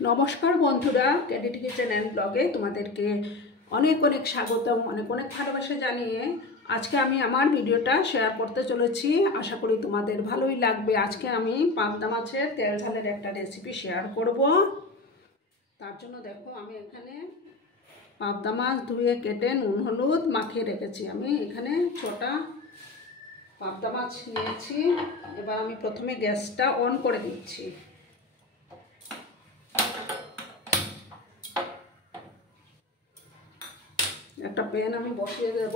নমস্কার বন্ধুরা, candid kitchen and ব্লগে তোমাদেরকে অনেক অনেক স্বাগতম, অনেক অনেক ভালোবাসা জানিয়ে আজকে আমি আমার ভিডিওটা শেয়ার করতে চলেছি। আশা করি তোমাদের ভালোই লাগবে। আজকে আমি পাবদা মাছের তেল ঝালের একটা রেসিপি শেয়ার করব। তার জন্য দেখো আমি এখানে পাবদা মাছ ধুয়ে কেটে নুন হলুদ মাখিয়ে রেখেছি। আমি এখানে 6টা পাবদা মাছ নিয়েছি। এবার আমি প্রথমে গ্যাসটা অন করে দিচ্ছি। একটা প্যান আমি বসিয়ে দেব।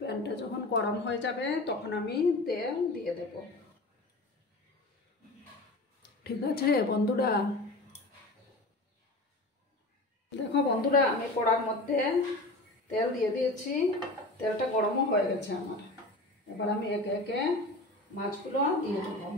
প্যানটা যখন গরম হয়ে যাবে তখন আমি তেল দিয়ে দেব। ঠিক আছে বন্ধুরা, দেখো বন্ধুরা, আমি কড়ার মধ্যে তেল দিয়ে দিয়েছি। তেলটা গরমও হয়ে গেছে আমার। এবার আমি একে একে মাছগুলো দিয়ে দেবো।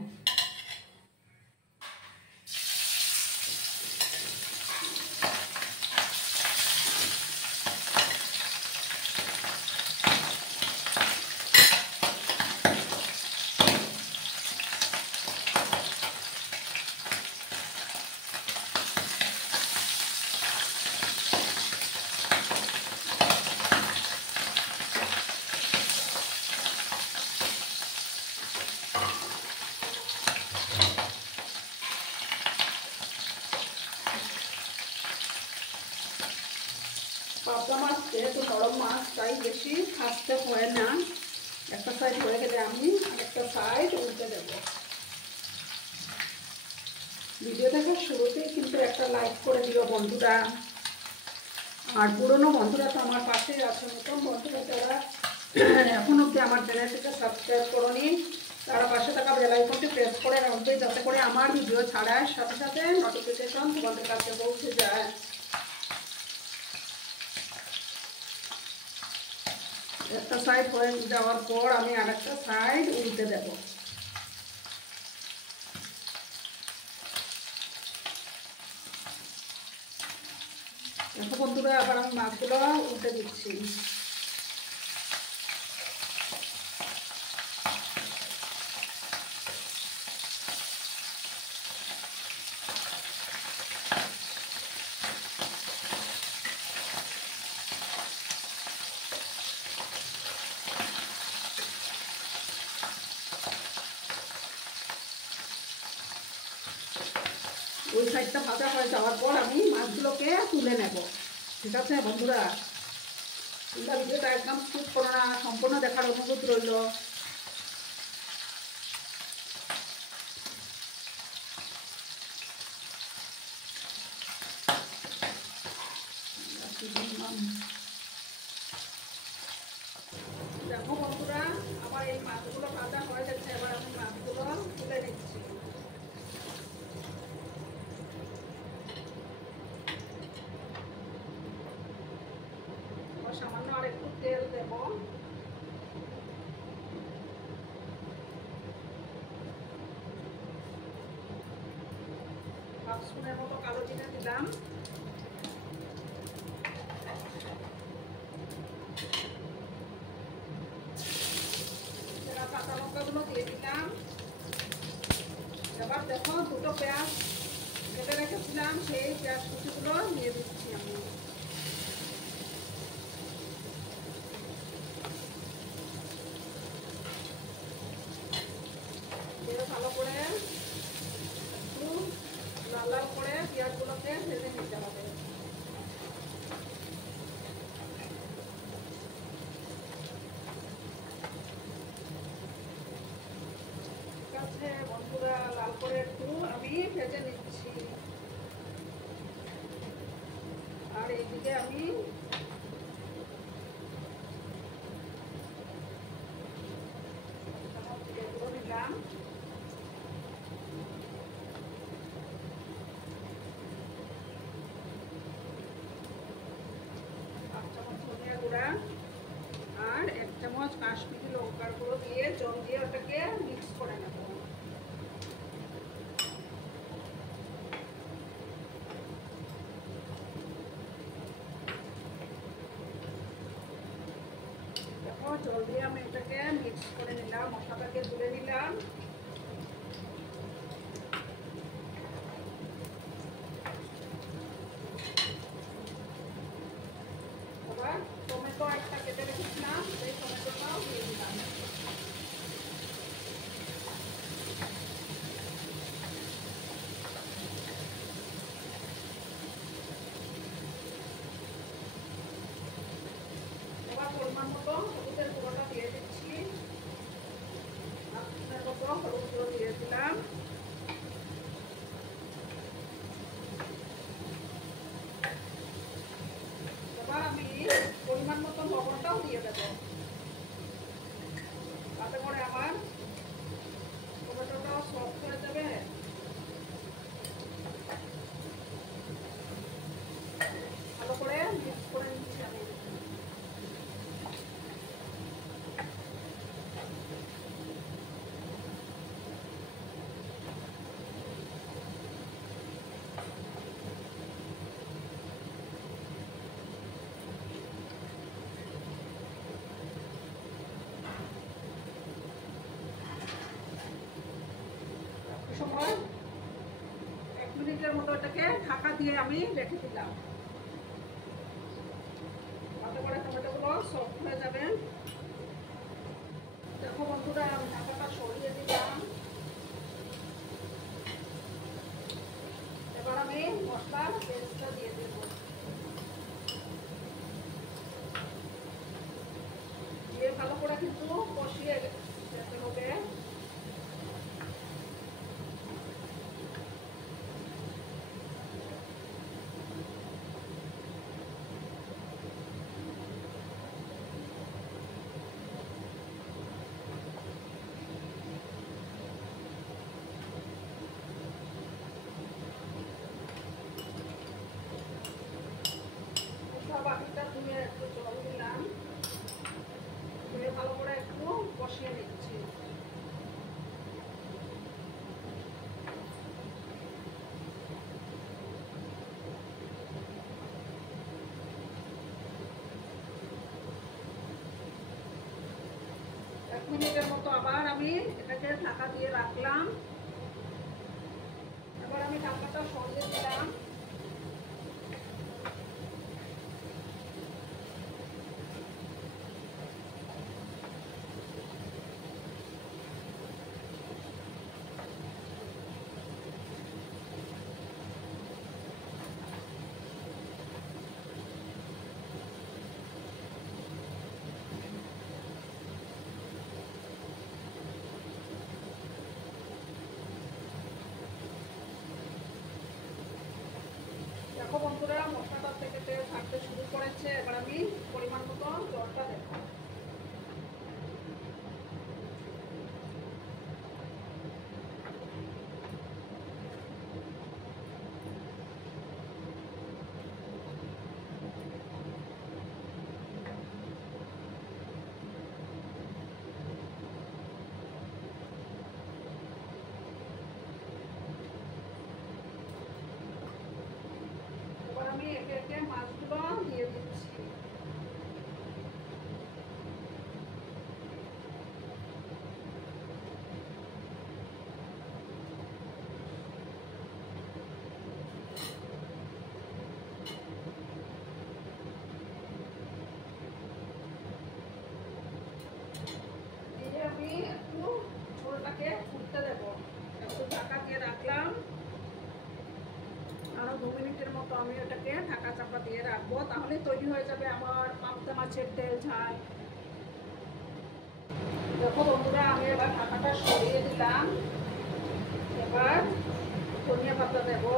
পাবদা মাছ যেহেতু নরম মাছ, তাই বেশি ভাজতে হয় না। একটা সাইড হয়ে গেলে আমি আরেকটা সাইড উল্টে দেব। ভিডিও দেখার শুরুতেই কিন্তু একটা লাইক করে দিও বন্ধুরা। আর পুরনো বন্ধুরা তো আমার পাশেই আছে, নতুন বন্ধুরা যারা এখন অব্দি আমার চ্যানেলটিকে সাবস্ক্রাইব করোনি, তারা পাশে থাকা বেল আইকনটি প্রেস করে রাখবে, যাতে করে আমার ভিডিও ছাড়ার সাথে সাথে নোটিফিকেশন তোমাদের কাছে পৌঁছে যায়। একটা সাইড হয়ে যাওয়ার পর আমি আরেকটা সাইড উল্টে দেব। দেখো বন্ধুরা, আবার আমি মাছগুলো উল্টে দিচ্ছি। ওই সাইডটা ভাজা হয়ে যাওয়ার পর আমি মাছগুলোকে তুলে নেব। ঠিক আছে বন্ধুরা, তোমরা ভিডিওটা একদম স্কিপ করো না, সম্পূর্ণ দেখার অনুরোধ রইল। দেখো বন্ধুরা, আমার এই মাছগুলো ভাজা হয়ে গেছে। এবার আমি মাছগুলো তুলে নিচ্ছি। সামান্য আর একটু তেল দেব। হাফ স্পুনের মতো কালো জিরে দিলাম। কাঁচা লঙ্কাগুলো দিয়ে দিলাম। এবার দেখো, দুটো পেঁয়াজ কেটে রেখেছিলাম, সেই পেঁয়াজ কুচিগুলো দিয়ে দিচ্ছি আমি। ভালো করে একটু লাল লাল করে পেঁয়াজগুলোকে ভেজে নিতে হবে। ঠিক আছে বন্ধুরা, লাল করে একটু আমি ভেজে নিচ্ছি। আর এইদিকে আমি দিলাম। আর 1 চামচ কাশ্মীরি লঙ্কার গুঁড়ো দিয়ে জল দিয়ে ওটাকে মিক্স করে নেব। দেখো, জল দিয়ে আমি এটাকে মিক্স মিক্স করে নিলাম, মশলাটাকে তুলে নিলাম। এবার টমেটো একটা কেটে রেখেছিলাম, সেই টমেটোটাও দিয়ে দিলাম। এবার পরিমাণ মতো হলুদের গুঁড়োটা দিয়ে দিচ্ছি, মতো হলুদ গুঁড়ো দিয়ে দিলাম। এবার আমি পরিমাণ মতো লবণটাও দিয়ে দেবো, তাতে করে আমার টমেটোটাও সফট হয়ে যাবে। ভালো করে মিক্স করে নিচ্ছি আমি। সময় 1 মিনিটের মতো এটাকে ঢাকা দিয়ে আমি রেখে দিলাম, তাতে করে টমেটোগুলো সফট হয়ে যাবে। দেখো বন্ধুরা, আমি ঢাকাটা সরিয়ে দিলাম। এবার আমি মশলার পেস্টটা দিয়ে দেব, দিয়ে ভালো করে কিন্তু কষিয়ে যেতে হবে। বাকিটা ধুয়ে একটু জল দিলাম, ধুয়ে ভালো করে একটু কষিয়ে নিচ্ছি। এক মিনিটের মতো আবার আমি এটাকে ঢাকা দিয়ে রাখলাম। এবার আমি ঢাকাটা সরিয়ে দিলাম। দেখো বন্ধুরা, মশলাটা থেকে তেল ছাড়তে শুরু করেছে। এবার আমি পরিমাণ মতো জলটা দেব। আমি একে একে মাছগুলো দিয়ে দিচ্ছি। দিয়ে আমি একটু ঝোলটাকে ফুটতে দেবো, একটু ঢাকা দিয়ে রাখলাম। আরো 2 মিনিটের মতো আমি ওটাকে ঢাকা চাপা দিয়ে রাখবো, তাহলে তৈরি হয়ে যাবে আমার পাবদা মাছের তেল ঝাল। দেখো বন্ধুরা, আমি এবার ঢাকাটা সরিয়ে দিলাম। এবার ধনিয়া পাতা দেবো।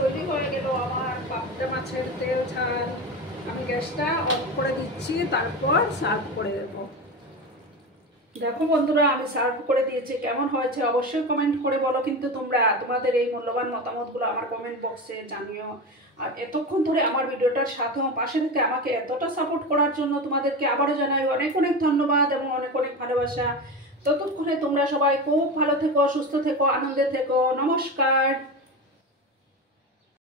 তৈরি হয়ে গেল আমার পাবদা মাছের তেল ঝাল। আমি গ্যাসটা অফ করে দিচ্ছি, তারপর সার্ভ করে দেব। দেখো বন্ধুরা, আমি সার্ভ করে দিয়েছি, কেমন হয়েছে অবশ্যই কমেন্ট করে বলো। কিন্তু তোমরা তোমাদের এই মূল্যবান মতামতগুলো আমার কমেন্ট বক্সে জানিও। আর এতক্ষণ ধরে আমার ভিডিওটার সাথে পাশে থেকে আমাকে এতটা সাপোর্ট করার জন্য তোমাদেরকে আবারও জানাই অনেক অনেক ধন্যবাদ এবং অনেক অনেক ভালোবাসা। ততক্ষণে তোমরা সবাই খুব ভালো থেকো, সুস্থ থেকো, আনন্দে থেকো। নমস্কার।